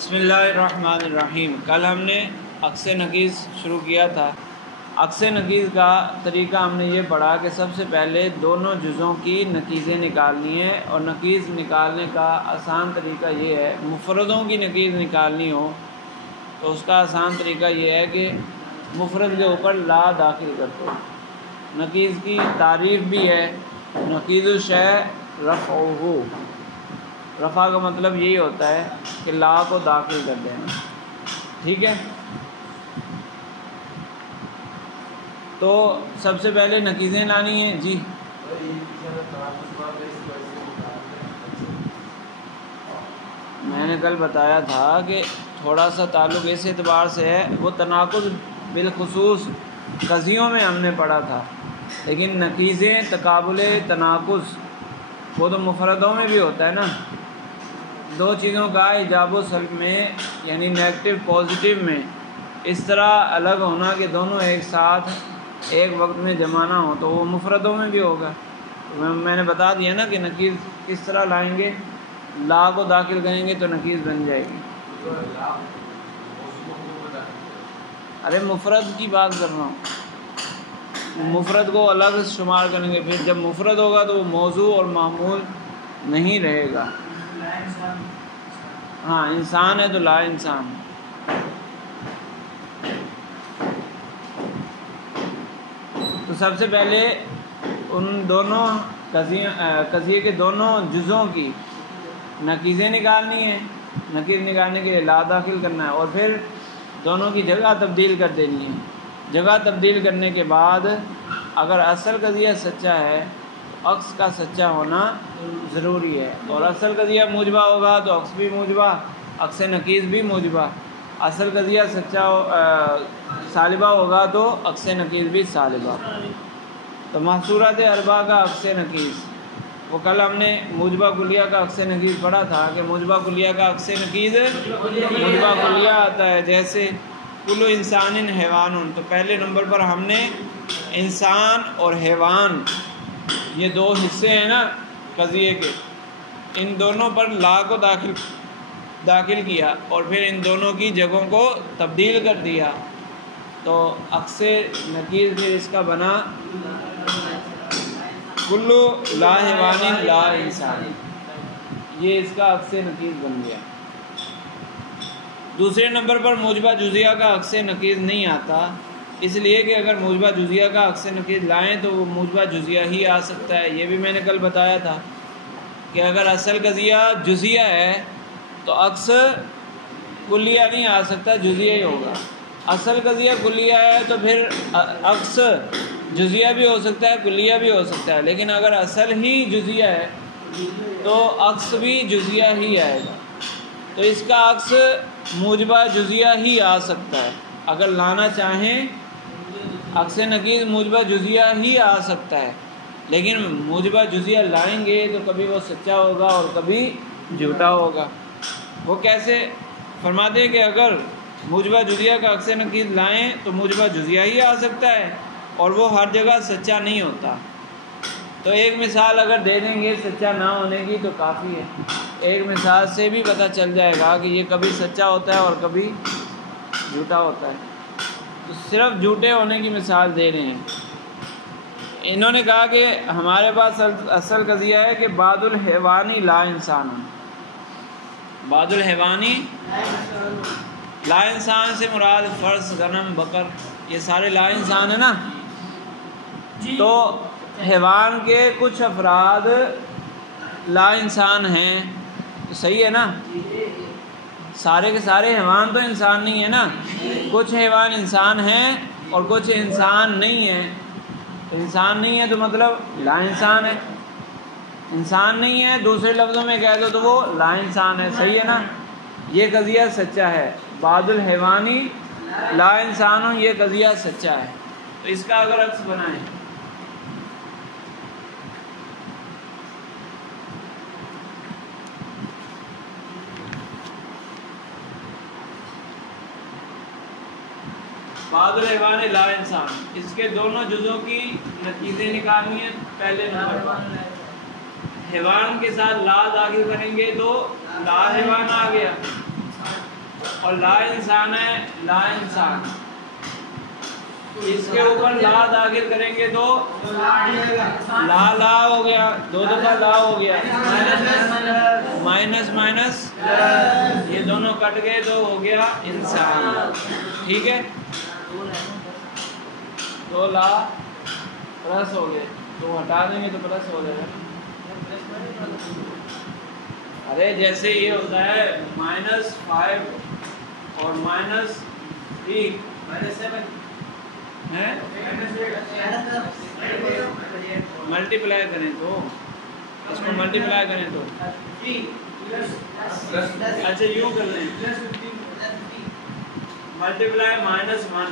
بسم اللہ الرحمن الرحیم۔ کل ہم نے عکس نقیض شروع کیا تھا۔ عکس نقیض کا طریقہ ہم نے یہ پڑھا کہ سب سے پہلے دونوں جزوں کی نقیضیں نکالنی ہے، اور نقیض نکالنے کا آسان طریقہ یہ ہے، مفردوں کی نقیض نکالنی ہو تو اس کا آسان طریقہ یہ ہے کہ مفرد کے اوپر لا داخل کر دو۔ نقیض کی تعریف بھی ہے، نقیض الشیء رفعہ، رفع کا مطلب یہی ہوتا ہے کہ لا کو داخل کر دینا، ٹھیک ہے۔ تو سب سے پہلے نقیضیں لانی ہیں جی۔ میں نے کل بتایا تھا کہ تھوڑا سا تعلق اس اعتبار سے ہے، وہ تناقض بالخصوص قضیوں میں ہم نے پڑھا تھا، لیکن نقیضیں تقابل تناقض وہ تو مفردوں میں بھی ہوتا ہے نا۔ دو چیزوں کا ایجاب و سلب میں، یعنی نیگیٹو پازیٹیو میں اس طرح الگ ہونا کہ دونوں ایک ساتھ ایک وقت میں جمع نہ ہو، تو وہ مفردوں میں بھی ہوگا۔ میں نے بتا دیا نا کہ نقیض کس طرح لائیں گے، لا کو داخل کریں گے تو نقیض بن جائے گی۔ ارے مفرد کی بات کر رہا ہوں، مفرد کو الگ شمار کریں گے، پھر جب مفرد ہوگا تو وہ موضوع اور معمول نہیں رہے گا۔ ہاں انسان ہے تو لا انسان۔ تو سب سے پہلے ان دونوں قضیے کے دونوں جزوں کی نقیضیں نکالنی ہیں، نقیض نکالنے کے لیے لا داخل کرنا ہے، اور پھر دونوں کی جگہ تبدیل کر دینی ہے۔ جگہ تبدیل کرنے کے بعد اگر اصل قضیہ سچا ہے تو عکس کا سچا ہونا ضروری ہے، اور اصل قضیہ موجبہ ہوگا تو عکس بھی موجبہ، عکس نقیض بھی موجبہ۔ اصل قضیہ سچا سالبہ ہوگا تو عکس نقیض بھی سالبہ۔ تو محصورات اربعہ کا عکس نقیض، وہ کل ہم نے موجبہ کلیہ کا عکس نقیض پڑھا تھا کہ موجبہ کلیہ کا عکس نقیض موجبہ کلیہ آتا ہے، جیسے کل انسان حیوان۔ تو پہلے نمبر پر ہم نے انسان اور حیوان، یہ دو حصے ہیں نا قضیے کے، ان دونوں پر لا کو داخل کیا اور پھر ان دونوں کی جگہوں کو تبدیل کر دیا، تو عکس نقیض پھر اس کا بنا کلو لا حیوان لا انسان، یہ اس کا عکس نقیض بن گیا۔ دوسرے نمبر پر موجبہ جزیہ کا عکس نقیض نہیں آتا، اس لیے کہ اگر موجبہ جزیہ کا عکس نقیض لائیں تو وہ موجبہ جزیہ ہی آ سکتا ہے۔ یہ بھی میں نے کل بتایا تھا کہ اگر اصل قضیہ جزیہ ہے تو عکس کلیہ نہیں آ سکتا، جزیہ ہی ہوگا۔ اصل قضیہ کلیہ ہے تو پھر عکس جزیہ بھی ہو سکتا ہے، کلیہ بھی ہو سکتا ہے، لیکن اگر اصل ہی جزیہ ہے تو عکس بھی جزیہ ہی آئے گا، تو اس کا عکس موجبہ جزیہ ہی آ سکتا ہے۔ اگر لانا چاہیں عکس نقیض موجبہ جزیہ ہی آ سکتا ہے، لیکن موجبہ جزیہ لائیں گے تو کبھی وہ سچا ہوگا اور کبھی جھوٹا ہوگا۔ وہ کیسے؟ فرماتے ہیں کہ اگر موجبہ جزیہ کا عکس نقیض لائیں تو موجبہ جزیہ ہی آ سکتا ہے اور وہ ہر جگہ سچا نہیں ہوتا۔ تو ایک مثال اگر دے دیں گے سچا نہ ہونے کی تو کافی ہے، ایک مثال سے بھی پتہ چل جائے گا کہ یہ کبھی سچا ہوتا ہے اور کبھی جھوٹا ہوتا ہے۔ تو صرف جھوٹے ہونے کی مثال دے رہے ہیں۔ انہوں نے کہا کہ ہمارے پاس اصل قضیہ ہے کہ بعد الحیوانی لا انسان، بعد الحیوانی لا انسان سے مراد فرس، غنم، بقر، یہ سارے لا انسان ہیں نا۔ تو حیوان کے کچھ افراد لا انسان ہیں، تو صحیح ہے نا، سارے کے سارے حیوان تو انسان نہیں ہے نا، کچھ حیوان انسان ہیں اور کچھ انسان نہیں ہیں۔ انسان نہیں ہے تو مطلب لا انسان ہے، انسان نہیں ہے دوسرے لفظوں میں کہہ دو تو وہ لا انسان ہے، صحیح ہے نا۔ یہ قضیہ سچا ہے، بعد الحیوانی لا انسان، یہ قضیہ سچا ہے۔ تو اس کا اگر عکس بنائیں، بعد الحیوان لا انسان، اس کے دونوں جزوں کی نقیضیں نکالنی ہیں۔ پہلے نمبر پر حیوان کے ساتھ لا داخل کریں گے تو لا حیوان آ گیا، اور لا انسان ہے لا انسان، اس کے اوپر لا داخل کریں گے تو لا لا ہو گیا، دو دفعہ لا ہو گیا، مائنس مائنس یہ دونوں کٹ گئے تو ہو گیا انسان، ٹھیک ہے، دو لا پلس ہو گئے تو ہٹا دیں گے تو پلس ہو جائے گا۔ ارے جیسے یہ ہوتا ہے -5 اور -3 ملٹی پلائی کریں تو اس کو ملٹی پلائی کریں تو اچھا یوں کر لیں، ملٹی پلائی -1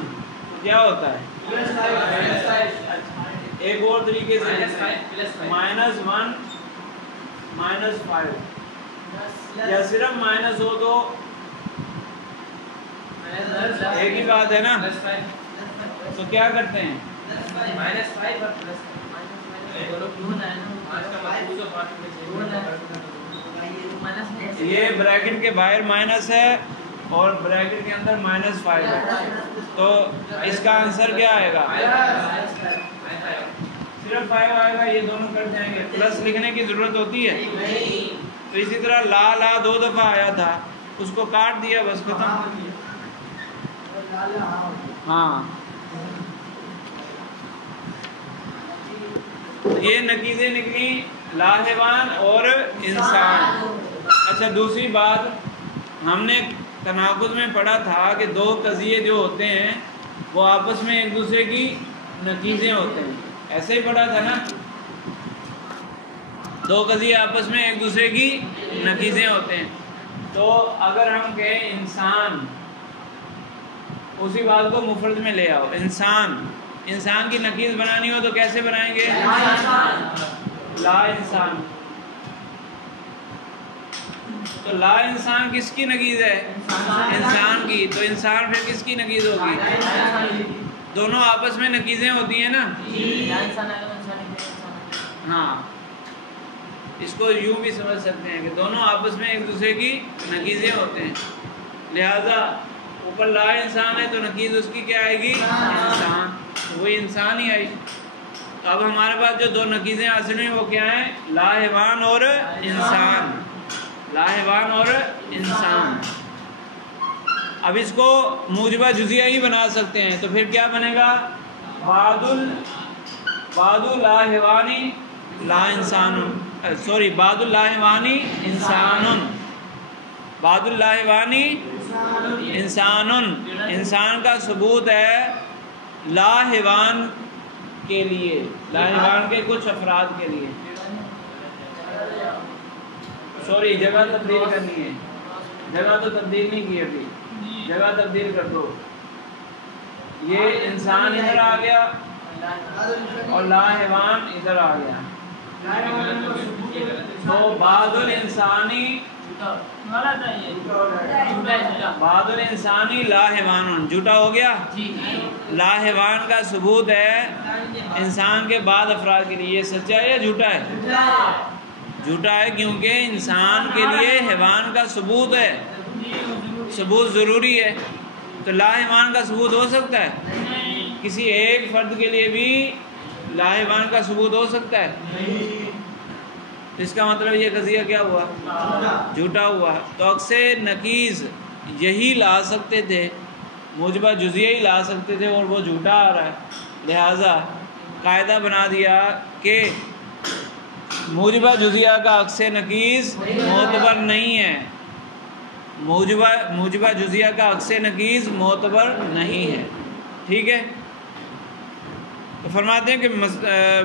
تو کیا ہوتا ہے؟ ایک اور طریقے سے -1 -5 یا صرف مائنس ہو تو ایک ہی بات ہے نا، تو کیا کرتے ہیں یہ بریکٹ کے باہر مائنس ہے اور بریکٹ کے اندر -5 ہے، تو اس کا آنسر کیا آئے گا؟ صرف 5 آئے گا، یہ دونوں کٹ جائیں گے، پلس لکھنے کی ضرورت ہوتی ہے۔ تو اسی طرح لا لا 2 دفعہ آیا تھا، اس کو کاٹ دیا بس ختم۔ ہاں یہ نقیضیں نکلی لا حیوان اور انسان۔ اچھا دوسری بات، ہم نے تناقض میں پڑھا تھا کہ 2 قضیے جو ہوتے ہیں وہ آپس میں ایک دوسرے کی نقیضیں ہوتے ہیں، ایسے ہی پڑھا تھا نا، 2 قضیے آپس میں ایک دوسرے کی نقیضیں ہوتے ہیں۔ تو اگر ہم کہیں انسان، اسی بات کو مفرد میں لے آؤ، انسان کی نقیض بنانی ہو تو کیسے بنائیں گے؟ لا انسان۔ تو لا انسان کس کی نقیض ہے؟ انسان کی، تو انسان پھر کس کی نقیض ہوگی؟ دونوں آپس میں نقیضیں ہوتی ہیں نا، ہاں اس کو یوں بھی سمجھ سکتے ہیں کہ دونوں آپس میں ایک دوسرے کی نقیضیں ہوتے ہیں، لہذا اوپر لا انسان ہے تو نقیض اس کی کیا آئے گی؟ انسان، وہی انسان ہی آئی۔ اب ہمارے پاس جو 2 نقیضیں حاصل ہوئی وہ کیا ہیں؟ لا حیوان اور انسان، لا حیوان اور انسان۔ اب اس کو موجبہ جزیہ ہی بنا سکتے ہیں، تو پھر کیا بنے گا؟ بعد لا حیوانی لا انسان، سوری بعد لا حیوانی انسان، بعد لا حیوانی انسان، انسان کا ثبوت ہے لا حیوان کے لیے، لا حیوان کے کچھ افراد کے لیے، سوری جگہ تبدیل کرنی ہے، جگہ تو تبدیل نہیں کی ابھی، جگہ تبدیل کر دو، یہ انسان ادھر آ گیا اور لا حیوان ادھر آ گیا، تو بعد الانسانی لا حیوان جھوٹا ہو گیا۔ لا حیوان کا ثبوت ہے انسان کے بعد افراد کے لیے، یہ سچا ہے یا جھوٹا ہے؟ جھوٹا ہے، کیونکہ انسان کے لیے حیوان کا ثبوت ہے، ثبوت ضروری ہے، تو لا حیوان کا ثبوت ہو سکتا ہے؟ کسی ایک فرد کے لیے بھی لا حیوان کا ثبوت ہو سکتا ہے؟ اس کا مطلب یہ قضیہ کیا ہوا؟ جھوٹا ہوا۔ تو اکثر نقیض یہی لا سکتے تھے، موجبہ جزیہ ہی لا سکتے تھے، اور وہ جھوٹا آ رہا ہے، لہٰذا قاعدہ بنا دیا کہ موجبہ جزیہ کا اکثر نقیض معتبر نہیں ہے، موجبہ جزیہ کا اکثر نقیض معتبر نہیں ہے، ٹھیک ہے؟ تو فرماتے ہیں کہ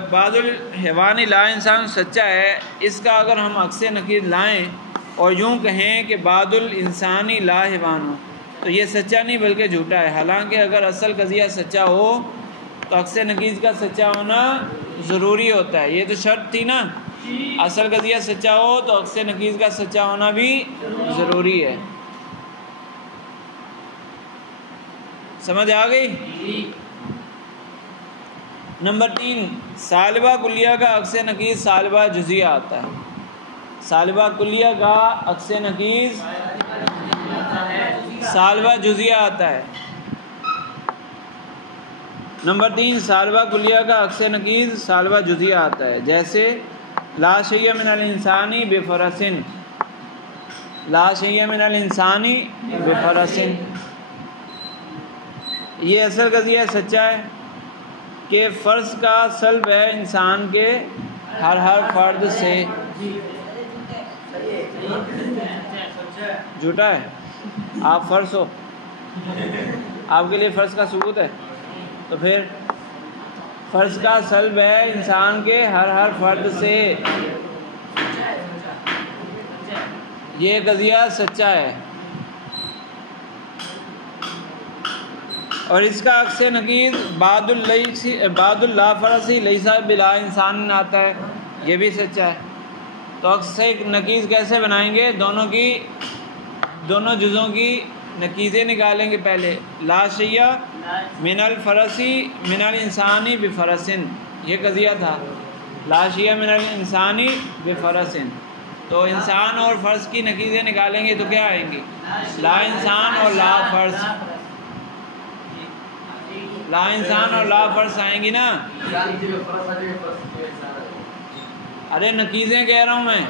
بعد الحیوان لا انسان سچا ہے، اس کا اگر ہم عکس نقیض لائیں اور یوں کہیں کہ بعد الانسانی لا حیوان ہو تو یہ سچا نہیں بلکہ جھوٹا ہے، حالانکہ اگر اصل قضیہ سچا ہو تو عکس نقیض کا سچا ہونا ضروری ہوتا ہے، یہ تو شرط تھی نا، اصل قضیہ سچا ہو تو عکس نقیض کا سچا ہونا بھی ضروری ہے۔ سمجھ آ گئی؟ نمبر 3، سالبہ کلیہ کا عکس نقیض سالبہ جزیہ آتا ہے۔ سالبہ کلیہ کا عکس نقیض سالبہ جزیہ آتا ہے۔ نمبر 3 سالبہ کلیہ کا عکس نقیض سالبہ جزیہ آتا ہے، جیسے لا شیء من الانسانی بفرسن، لا شیء من الانسانی بفرسن، یہ اصل قضیہ سچا ہے کہ فرض کا سلب ہے انسان کے ہر فرد سے۔ جھوٹا ہے؟ آپ فرض ہو، آپ کے لیے فرض کا ثبوت ہے، تو پھر فرض کا سلب ہے انسان کے ہر فرد سے، یہ قضیہ سچا ہے۔ اور اس کا عکس نقیض بعد اللا فرسی لیسا بلا انسان آتا ہے، یہ بھی سچا ہے۔ تو عکس نقیض کیسے بنائیں گے؟ دونوں جزوں کی نقیضیں نکالیں گے پہلے۔ لا شیء من الفرسی من الانسانی بفرسن، یہ قضیہ تھا، لا شیء من الانسانی بفرسن، تو انسان اور فرض کی نقیضیں نکالیں گے تو کیا آئیں گی؟ لا انسان اور لا فرض، لا انسان اور لا فرض آئیں گی نا۔ ارے نقیضیں کہہ رہا ہوں میں،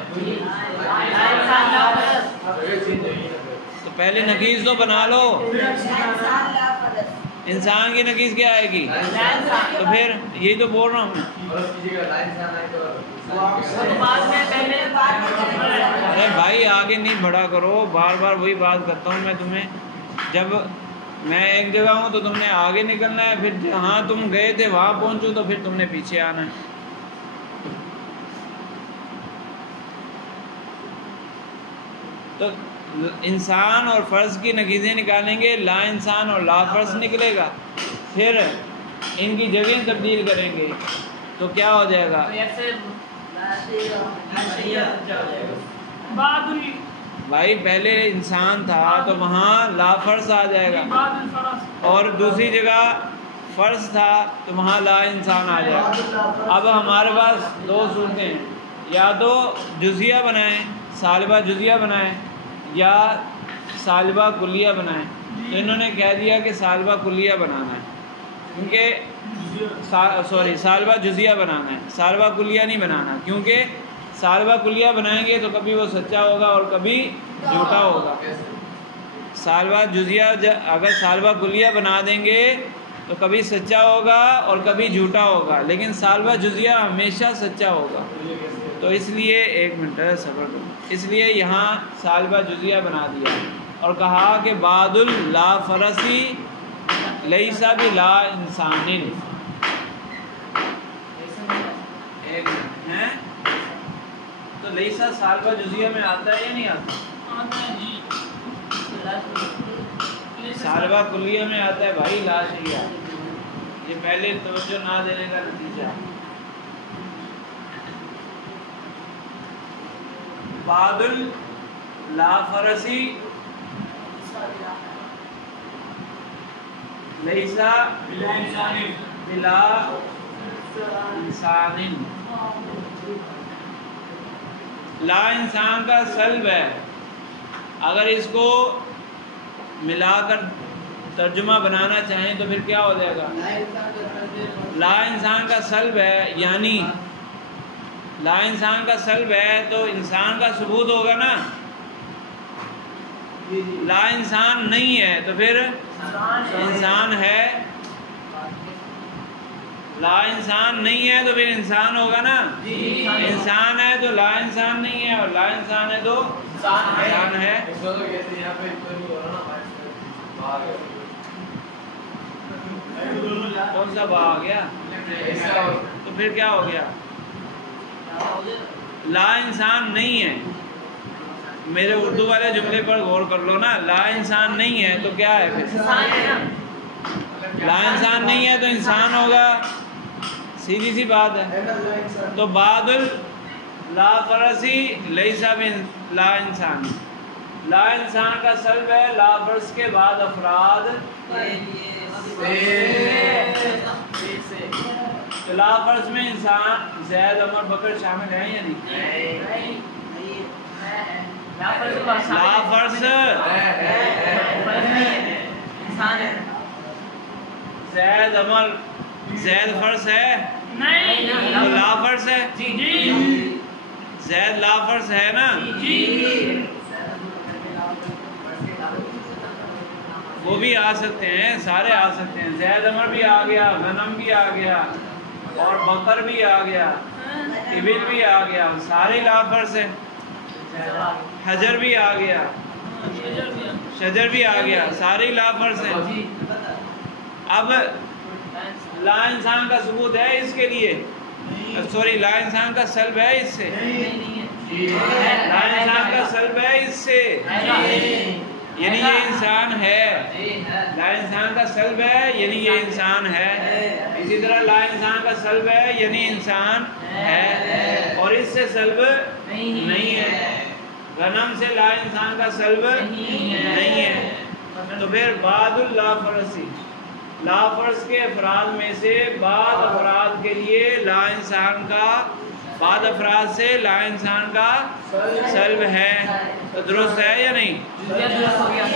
تو پہلے نقیض تو بنا لو۔ انسان کی نقیض کیا آئے گی؟ تو پھر یہی تو بول رہا ہوں میں۔ ارے بھائی آگے نہیں بڑھا کرو، بار بار وہی بات کرتا ہوں میں تمہیں، جب میں ایک جگہ ہوں تو تم نے آگے نکلنا ہے، پھر جہاں تم گئے تھے وہاں پہنچو تو پھر تم نے پیچھے آنا ہے۔ تو انسان اور فرض کی نقیضیں نکالیں گے، لا انسان اور لا فرض نکلے گا، پھر ان کی جگہیں تبدیل کریں گے تو کیا ہو جائے گا؟ بھائی پہلے انسان تھا تو وہاں لا فرض آ جائے گا، اور دوسری جگہ فرض تھا تو وہاں لا انسان آ جائے گا۔ اب ہمارے پاس دو صورتیں ہیں، یا تو جزیہ بنائیں، سالبہ جزیہ بنائیں، یا سالبہ کلیہ بنائیں۔ تو انہوں نے کہہ دیا کہ سالبہ کلیہ بنانا ہے، کیونکہ سالبہ جزیہ بنانا ہے، سالبہ کلیہ نہیں بنانا، کیونکہ سالبہ کلیہ بنائیں گے تو کبھی وہ سچا ہوگا اور کبھی جھوٹا ہوگا۔ سالبہ جزیہ اگر سالبہ کلیہ بنا دیں گے تو کبھی سچا ہوگا اور کبھی جھوٹا ہوگا، لیکن سالبہ جزیہ ہمیشہ سچا ہوگا۔ تو اس لیے ایک منٹ صبر کرو، اس لیے یہاں سالبہ جزیہ بنا دیا اور کہا کہ بعد اللا فرسی لیسا بلا انسان، ایک منٹ ہے تو لیسا سالبہ جزیہ میں آتا ہے یا نہیں آتا؟ سالبہ کلیہ میں آتا ہے بھائی، لا شیء، یہ پہلے توجہ نہ دینے کا نتیجہ۔ بعد لا فرسی لیسا بلا انسان، لا انسان کا سلب ہے، اگر اس کو ملا کر ترجمہ بنانا چاہیں تو پھر کیا ہو جائے گا؟ لا انسان کا سلب ہے، یعنی لا انسان کا سلب ہے تو انسان کا ثبوت ہوگا نا، لا انسان نہیں ہے تو پھر انسان ہے، لا انسان نہیں ہے تو پھر انسان ہوگا نا، انسان ہے تو لا انسان نہیں ہے، اور لا انسان ہے تو انسان ہے۔ کون سا با آ گیا؟ تو پھر کیا ہو گیا؟ لا انسان نہیں ہے، میرے اردو والے جملے پر غور کر لو نا، لا انسان نہیں ہے تو کیا ہے پھر؟ لا انسان نہیں ہے تو انسان ہوگا، سیدھی سی بات ہے۔ تو بعد لا فرسی لیسا لا انسان، لا انسان کا سلب ہے، لا فرض کے بعد افراد تو لا فرض میں انسان زید عمر بکر شامل ہیں یا نہیں؟ لا فرض زید امر، زید فرض ہے نہیں، تو لا فرض ہے، زید لا فرض ہے نا، وہ بھی آ سکتے ہیں، سارے آ سکتے ہیں، زید امر بھی آ گیا، غنم بھی آ گیا، اور بکر بھی آ گیا، ابل بھی آ گیا، سارے لا فرض ہیں، حجر بھی آ گیا، شجر بھی آ گیا، سارے لا فرض ہیں۔ اب لا انسان کا ثبوت ہے اس کے لیے، سوری لا انسان کا سلب ہے اس سے، لا انسان کا سلب ہے اس سے، یعنی یہ انسان ہے، لا انسان کا سلب ہے یعنی یہ انسان ہے، اسی طرح لا انسان کا سلب ہے یعنی انسان ہے، اور اس سے سلب نہیں ہے، غنم سے لا انسان کا سلب نہیں ہے، تو پھر بعد لا فرضی، لا فرض کے افراد میں سے بعض افراد کے لیے لا انسان کا، بعض افراد سے لا انسان کا سلب ہے، تو درست ہے یا نہیں؟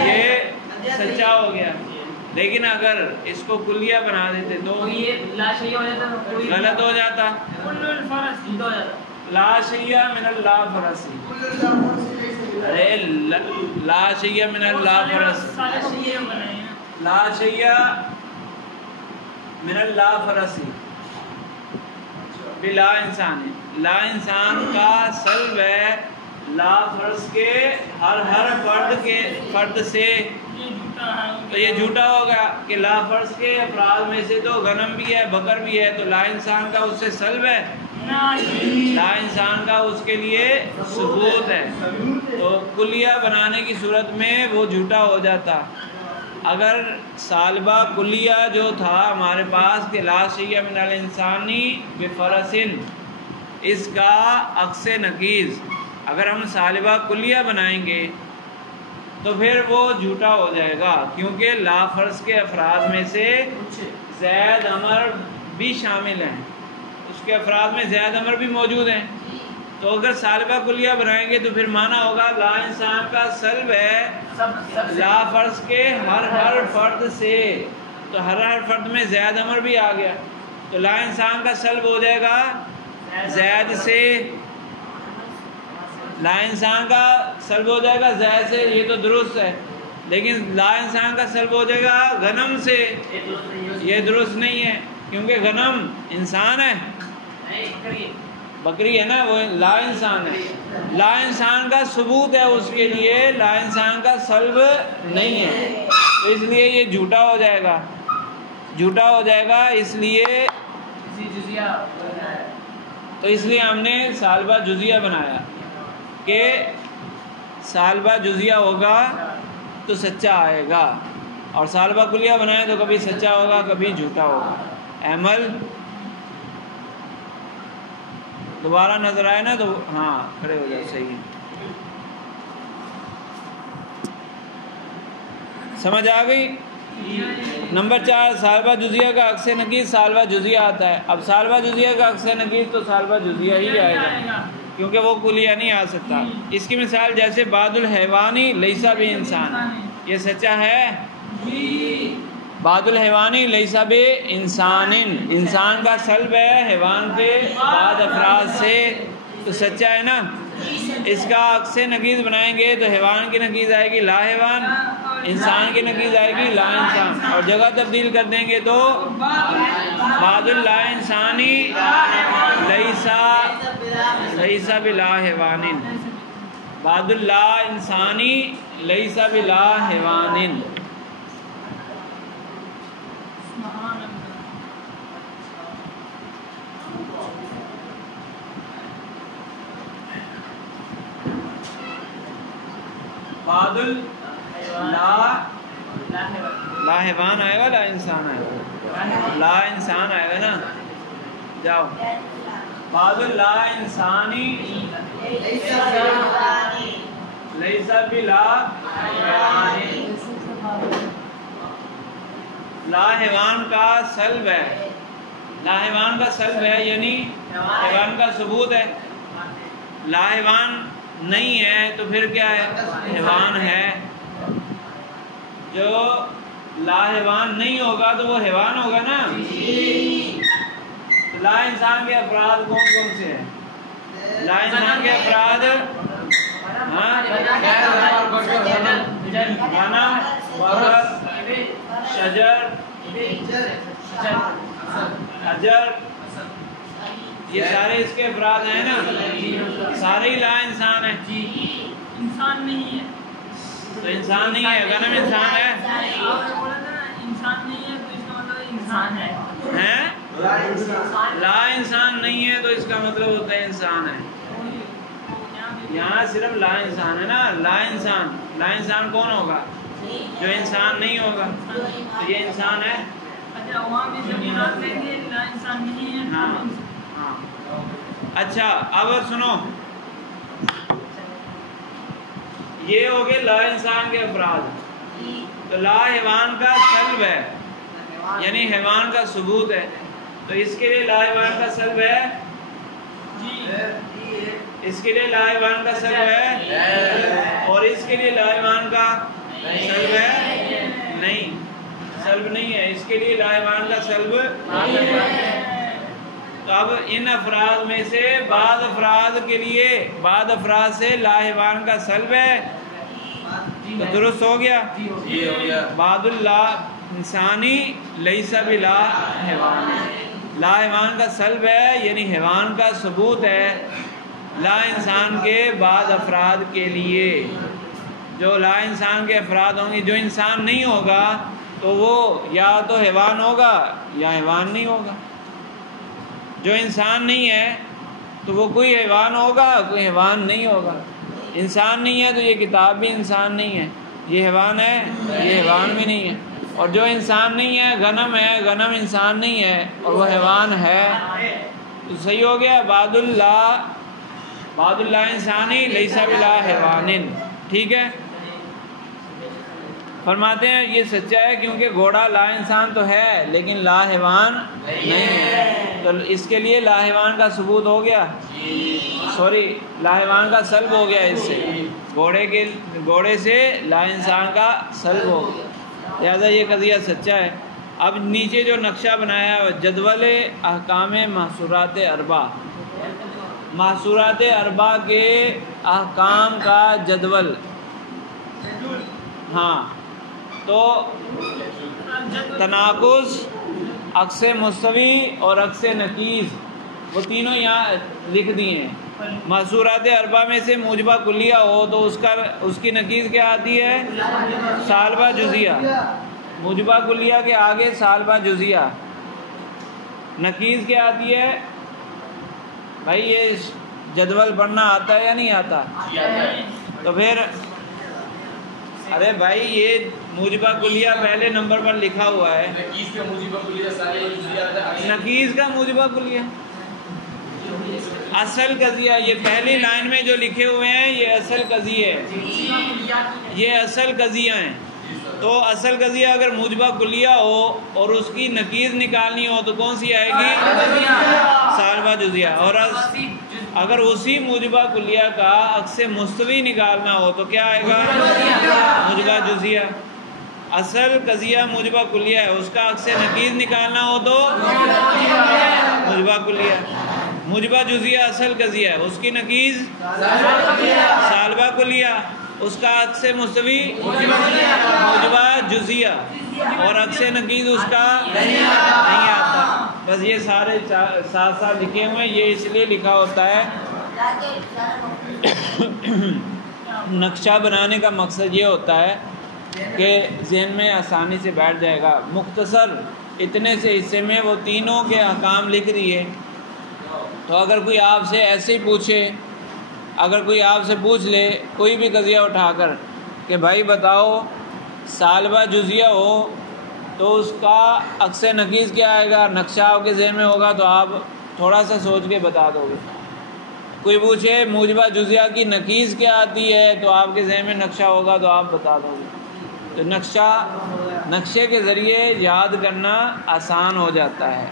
یہ سچا ہو گیا، لیکن اگر اس کو کلیہ بنا دیتے تو غلط ہو جاتا، لا شیء من اللہ فرسی، ارے لا شیء من اللہ فرس، لا شیء من اللہ فرسی بلا انسان، لا انسان کا سلب ہے لا فرض کے ہر فرد سے، تو یہ جھوٹا ہوگا کہ لا فرض کے افراد میں سے تو غنم بھی ہے، بکر بھی ہے، تو لا انسان کا اس سے سلب ہے، لا انسان کا اس کے لیے ثبوت ہے، تو کلیہ بنانے کی صورت میں وہ جھوٹا ہو جاتا۔ اگر سالبہ کلیہ جو تھا ہمارے پاس کہ لا شیء من الانسانی بفرسن، اس کا عکس نقیض اگر ہم سالبہ کلیہ بنائیں گے تو پھر وہ جھوٹا ہو جائے گا، کیونکہ لا فرض کے افراد میں سے زید امر بھی شامل ہیں، اس کے افراد میں زید امر بھی موجود ہیں، تو اگر سالبہ کلیہ بنائیں گے تو پھر معنی ہوگا لا انسان کا سلب ہے لا فرض کے ہر فرد سے، تو ہر فرد میں زید امر بھی آ گیا، تو لا انسان کا سلب ہو جائے گا زید سے، لا انسان کا سلب ہو جائے گا زید سے، یہ تو درست ہے، لیکن لا انسان کا سلب ہو جائے گا غنم سے، یہ درست نہیں ہے، کیونکہ غنم انسان ہے، بکری ہے نا، وہ لا انسان ہے، لا انسان کا ثبوت ہے اس کے لیے، لا انسان کا سلب نہیں ہے، تو اس لیے یہ جھوٹا ہو جائے گا، جھوٹا ہو جائے گا، اس لیے تو اس لیے ہم نے سالبہ جزیہ بنایا کہ سالبہ جزیہ ہوگا تو سچا آئے گا، اور سالبہ کلیہ بنائے تو کبھی سچا ہوگا کبھی جھوٹا ہوگا۔ احمل دوبارہ نظر آئے نا تو ہاں کھڑے ہو جائے، صحیح ہے، سمجھ آ گئی؟ نمبر 4 سالبہ جزیہ کا عکس نقیض سالبہ جزیہ آتا ہے، اب سالبہ جزیہ کا عکس نقیض تو سالبہ جزیہ ہی آئے گا، کیونکہ وہ کلیہ نہیں آ سکتا۔ اس کی مثال جیسے بعد الحیوانی لیسا بھی انسان، یہ سچا ہے، بعد الحیوانی لیسا بے انسان، انسان کا سلب ہے حیوان کے بعد افراد سے، تو سچا ہے نا۔ اس کا عکس نقیض بنائیں گے تو حیوان کی نقیض آئے گی لا حیوان، انسان کی نقیض آئے گی لا انسان، اور جگہ تبدیل کر دیں گے تو بعد اللا انسانی لیسا بلا حیوان، بعد اللا انسانی لیسا بلا حیوان۔ بعد لا حیوان آئے گا لا انسان آئے گا، لا انسان آئے گا نا، جاؤ بعد لا انسانی لیسا بلا حیوان، لا حیوان کا سلب ہے، لا حیوان کا سلب ہے یعنی حیوان کا ثبوت ہے، لا حیوان نہیں ہے تو پھر کیا ہے، حیوان ہے، جو لا حیوان نہیں ہوگا تو وہ حیوان ہوگا نا. لا انسان کے افراد کون کون سے ہیں؟ لا انسان کے افراد غنم، بقر، شجر، حجر، یہ سارے اس کے افراد ہیں نا. سارے ہی لا انسان ہیں. انسان نہیں ہے تو انسان نہیں ہے. غنم انسان ہے. انسان نہیں ہے تو اس کا مطلب انسان ہے. لا انسان نہیں ہے تو اس کا مطلب ہوتا ہے انسان ہے. یہاں صرف لا انسان ہے نا. لا انسان کون ہوگا؟ جو انسان نہیں ہوگا. تو یہ انسان ہے. اچھا وہاں بھی جب مراد لیں گے لا انسان نہیں ہے. ہاں. اچھا اب سنو، یہ ہو گئے لا انسان کے افراد. تو لا حیوان کا سلب ہے، یعنی حیوان کا ثبوت ہے. تو اس کے لیے لا حیوان کا سلب ہے. اس کے لیے لا حیوان کا سلب ہے، اور اس کے لیے لا حیوان کا سلب ہے نہیں. سلب نہیں ہے اس کے لیے لا حیوان کا سلب. تو اب ان افراد میں سے بعض افراد کے لیے، بعض افراد سے لا حیوان کا سلب ہے. تو درست ہو گیا. بعد اللہ انسانی لیس بلا حیوان. لا حیوان کا سلب ہے یعنی حیوان کا ثبوت ہے لا انسان کے بعض افراد کے لیے. جو لا انسان کے افراد ہوں گے، جو انسان نہیں ہوگا تو وہ یا تو حیوان ہوگا یا حیوان نہیں ہوگا. جو انسان نہیں ہے تو وہ کوئی حیوان ہوگا کوئی حیوان نہیں ہوگا. انسان نہیں ہے تو یہ کتاب بھی انسان نہیں ہے. یہ حیوان ہے یہ حیوان بھی نہیں ہے. اور جو انسان نہیں ہے، غنم ہے، غنم انسان نہیں ہے اور وہ حیوان ہے. تو صحیح ہو گیا. بعد اللہ انسانی لیس بلا حیوان. ٹھیک ہے. فرماتے ہیں یہ سچا ہے کیونکہ گھوڑا لا انسان تو ہے لیکن لا حیوان نہیں ہے. تو اس کے لیے لا حیوان کا ثبوت ہو گیا. لا حیوان کا سلب ہو گیا. اس سے گھوڑے سے لا انسان کا سلب ہو گیا. لہذا یہ قضیہ سچا ہے. اب نیچے جو نقشہ بنایا ہے جدول احکام محصورات اربع، محصورات اربع کے احکام کا جدول. ہاں تو تناقض، عکس مستوی اور عکس نقیض وہ تینوں یہاں لکھ دیے ہیں. محصورات اربع میں سے موجبہ کلیہ ہو تو اس کی نقیض کیا آتی ہے؟ سالبہ جزیہ. موجبہ کلیہ کے آگے سالبہ جزیہ. نقیض کیا آتی ہے؟ بھائی یہ جدول پڑھنا آتا ہے یا نہیں آتا؟ تو پھر ارے بھائی یہ موجبہ کلیہ پہلے نمبر پر لکھا ہوا ہے. نقیض کا موجبہ کلیہ اصل قضیہ، یہ پہلی لائن میں جو لکھے ہوئے ہیں یہ اصل قضیہ ہے. یہ اصل قضیہ ہیں. تو اصل قضیہ اگر موجبہ کلیہ ہو اور اس کی نقیض نکالنی ہو تو کون سی آئے گی؟ سالبہ جزیہ. اور اگر اسی موجبہ کلیہ کا عکس مستوی نکالنا ہو تو کیا آئے گا؟ موجبہ جزیہ. اصل قضیہ موجبہ کلیہ ہے، اس کا عکس نقیض نکالنا ہو تو موجبہ کلیہ. موجبہ جزیہ اصل قضیہ ہے، اس کی نقیض سالبہ کلیہ، اس کا عکس مستوی موجبہ جزیہ اور عکس نقیض اس کا نہیں آتا. بس یہ سارے ساتھ ساتھ لکھے ہوئے ہیں. یہ اس لیے لکھا ہوتا ہے، نقشہ بنانے کا مقصد یہ ہوتا ہے کہ ذہن میں آسانی سے بیٹھ جائے گا. مختصر اتنے سے حصے میں وہ تینوں کے احکام لکھ دیے. تو اگر کوئی آپ سے ایسے ہی پوچھے، اگر کوئی آپ سے پوچھ لے کوئی بھی قضیہ اٹھا کر کہ بھائی بتاؤ سالبہ جزیہ ہو تو اس کا عکس نقیض کیا آئے گا، نقشہ آپ کے ذہن میں ہوگا تو آپ تھوڑا سا سوچ کے بتا دو گے. کوئی پوچھے موجبہ جزیہ کی نقیض کیا آتی ہے تو آپ کے ذہن میں نقشہ ہوگا تو آپ بتا دو گے. تو نقشے کے ذریعے یاد کرنا آسان ہو جاتا ہے.